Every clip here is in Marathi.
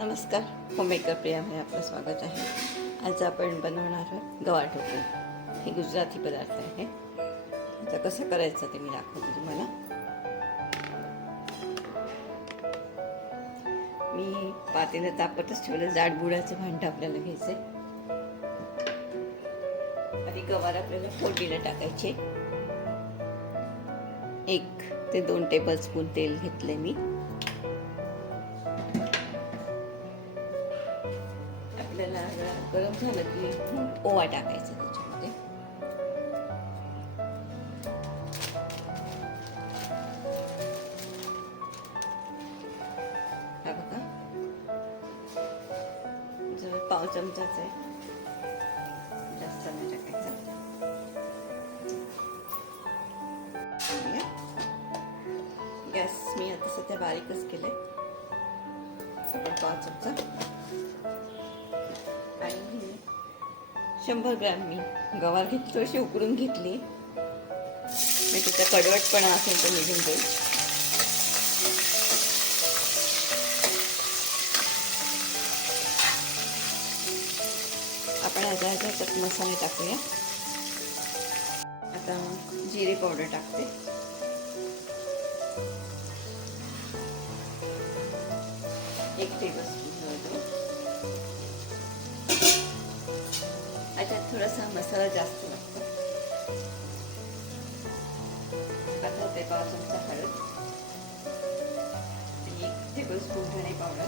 नमस्कार होमेकर प्रियामध्ये आपलं स्वागत आहे आज आपण बनवणार आहोत गवार ढोकळे. हे गुजराती पदार्थ आहे. आता कसं करायचं ते मी दाखवते तुम्हाला. मी पातेलं तापतच ठेवलं. जाड बुडाचं भांडं आपल्याला घ्यायचंय. आधी गवार आपल्याला फोडणीला टाकायचे. एक ते दोन टेबल स्पून तेल घेतले मी. आपल्याला गरम झालं की मग ओवा टाकायचा त्याच्यामध्ये. हा बघा. जवळ पाव चमचाच आहे. जास्त नाही टाकायचा. गॅस मी आता सध्या बारीकच केलंय. आपण पाव चमचा. शंभर ग्रॅम मी. गवार घेतली थोडीशी उकडून घेतली. मी त्याचा कडवटपणा असेल तर निघून जाईल. आपण ह्याच्या ह्याच्यात मसाले टाकूया. आता जिरे पावडर टाकते. एक टेबल थोडासा मसाला जास्त लागतो आता ते पाव चमचा हळद आणि एक टेबल स्पून धणे पावडर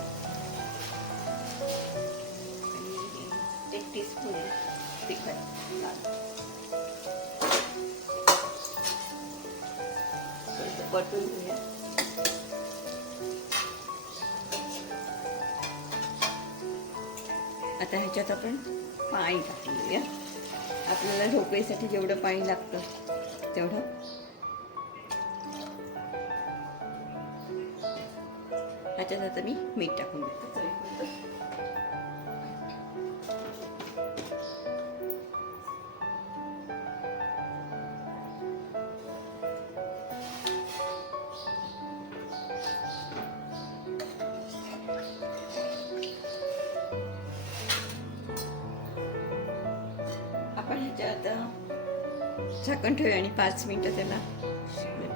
आणि एक टीस्पून तिखट लाल परतून घेऊया आता ह्याच्यात आपण पाणी टाकून घेऊया आपल्याला झोपेसाठी जेवढं पाणी लागतं तेवढं. ह्याच्यात आता मी मीठ टाकून देते. झाकण ठेवूया आणि पाच मिनटं त्याला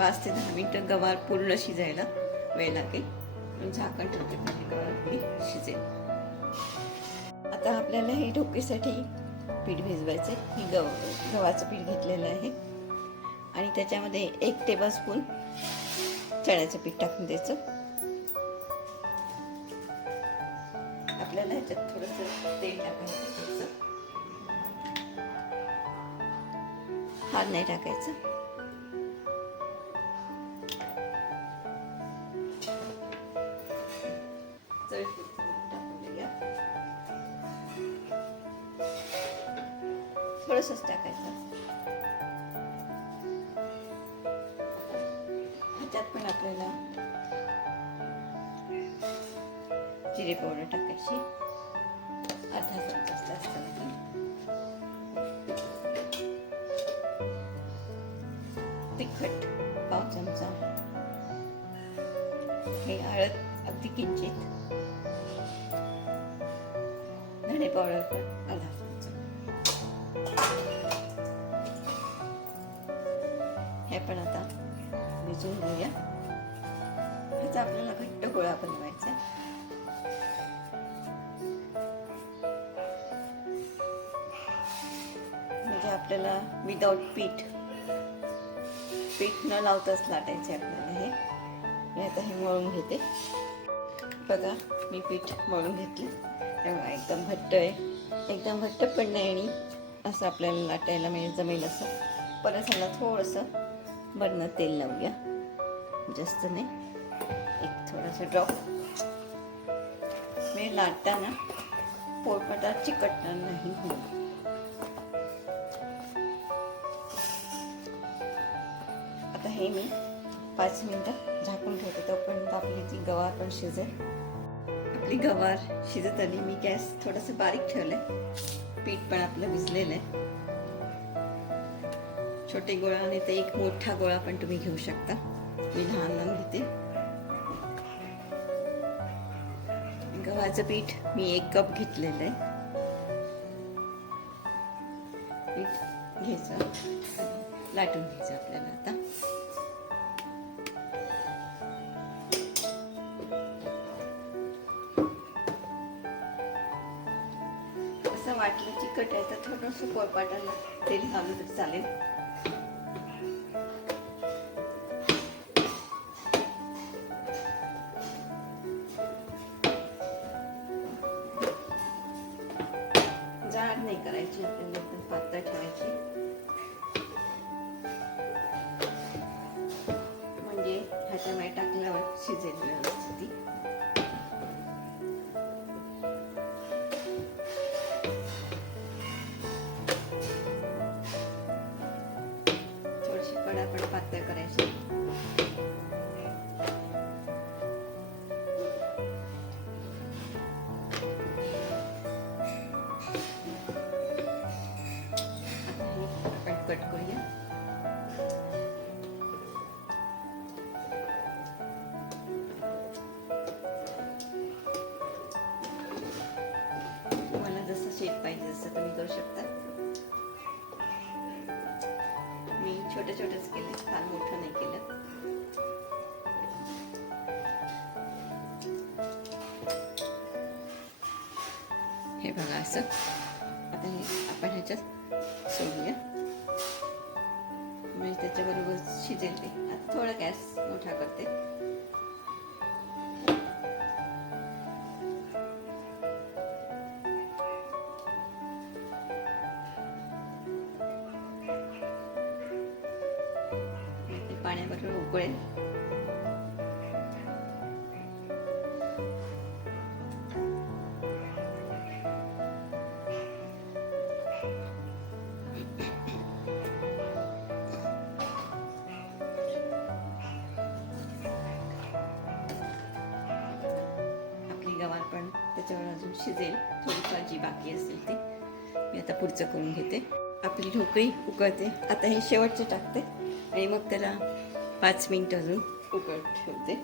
पाच ते दहा मिनटं गवार पूर्ण शिजायला वेळ लागेल. झाकण ठेवते म्हणजे गवार आपली शिजेल. आता आपल्याला हे ढोकेसाठी पीठ भिजवायचं आहे ही गव गव्हाचं पीठ घेतलेलं आहे. आणि त्याच्यामध्ये एक टेबलस्पून चण्याचं पीठ टाकून द्यायचं. आपल्याला ह्याच्यात थोडंसं तेल टाकायचं. फार नाही टाकायचं. चवीपुरतं थोडंसंच टाकायचं. ह्याच्यात पण आपल्याला जिरे पावडर टाकायची. अर्धा चमचा जास्त. हळद अगदी किंचित. धणे पावडर पण. अर्धा चमचा हे पण आता भिजून घेऊया. ह्याचा आपल्याला घट्ट गोळा बनवायचा म्हणजे आपल्याला विदाउट पीठ. पीठ न लावताच लाटायचे आपल्याला हे. मी आता हे मळून घेते. बघा मी पीठ मळून घेतलं. तेव्हा एकदम घट्ट आहे. एकदम घट्ट पण नाही आणि असं आपल्याला लाटायला मिळेल जमेल असं. परत ह्याला थोडंसं बरणं तेल लावूया. जास्त नाही. एक थोडंसं ड्रॉप मी लाटताना पोळपाटा चिकटणार नाही म्हणून. आता हे मी पाच मिनटं झाकून ठेवते तोपर्यंत आपली ती गवार पण शिजेल आपली गवार शिजत आली मी गॅस थोडंसं बारीक ठेवलंय. पीठ पण आपलं भिजलेलं आहे. छोटे गोळा आणि ते एक मोठा गोळा पण तुम्ही घेऊ शकता. मी लहान लहान घेते. गव्हाचं पीठ मी एक कप घेतलेलं आहे. पीठ घ्यायचं. लाटून घ्यायचं आपल्याला आता. वाटलं आहे तर थोडंसं पोळपाटाला तेल घालू तर चालेल. पडापड पातळ करायची आता छोटे छोटेच केले फार मोठं नाही केलं. हे बघा असं. आता हे आपण ह्याच्यात सोडूया. म्हणजे त्याच्याबरोबर शिजेल ते. आता थोडं गॅस मोठा करते. पाण्याबरोबर उकळेल आपली गवार पण त्याच्यावर अजून शिजेल. थोडीफार जी बाकी असेल ती. मी आता पुढचं करून घेते. आपली ढोकळी उकळते. आता हे शेवटचं टाकते. आणि मग त्याला पाच मिनटं अजून उकळ ठेवते.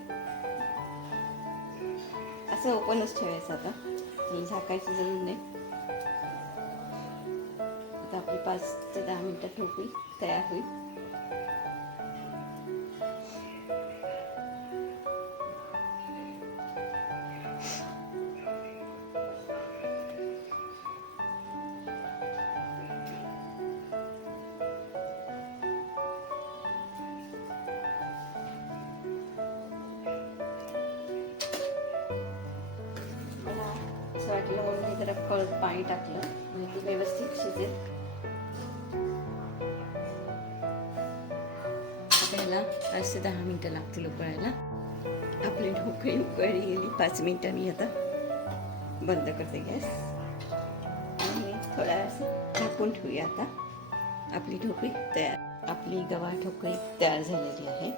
असं ओपनच ठेवायचं आता. झाकायचं जरूर नाही. आता आपली पाच ते दहा मिनटात ढोकळी तयार होईल. जरा कळ पाणी टाकलं. म्हणजे ती व्यवस्थित शिजेल. ह्याला पाच ते दहा मिनटं लागतील उकळायला. आपली ढोकळी उकळली गेली. पाच मिनटं मी आता बंद करते गॅस. आणि थोडा वेळास झाकून ठेवूया आता. आपली ढोकळी तयार आपली गवा ढोकळी तयार झालेली आहे.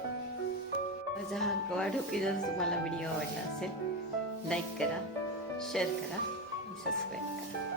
माझा हा गवा ढोकळी जर तुम्हाला व्हिडिओ आवडला असेल लाईक करा शेअर करा. आणि सबस्क्राईब करा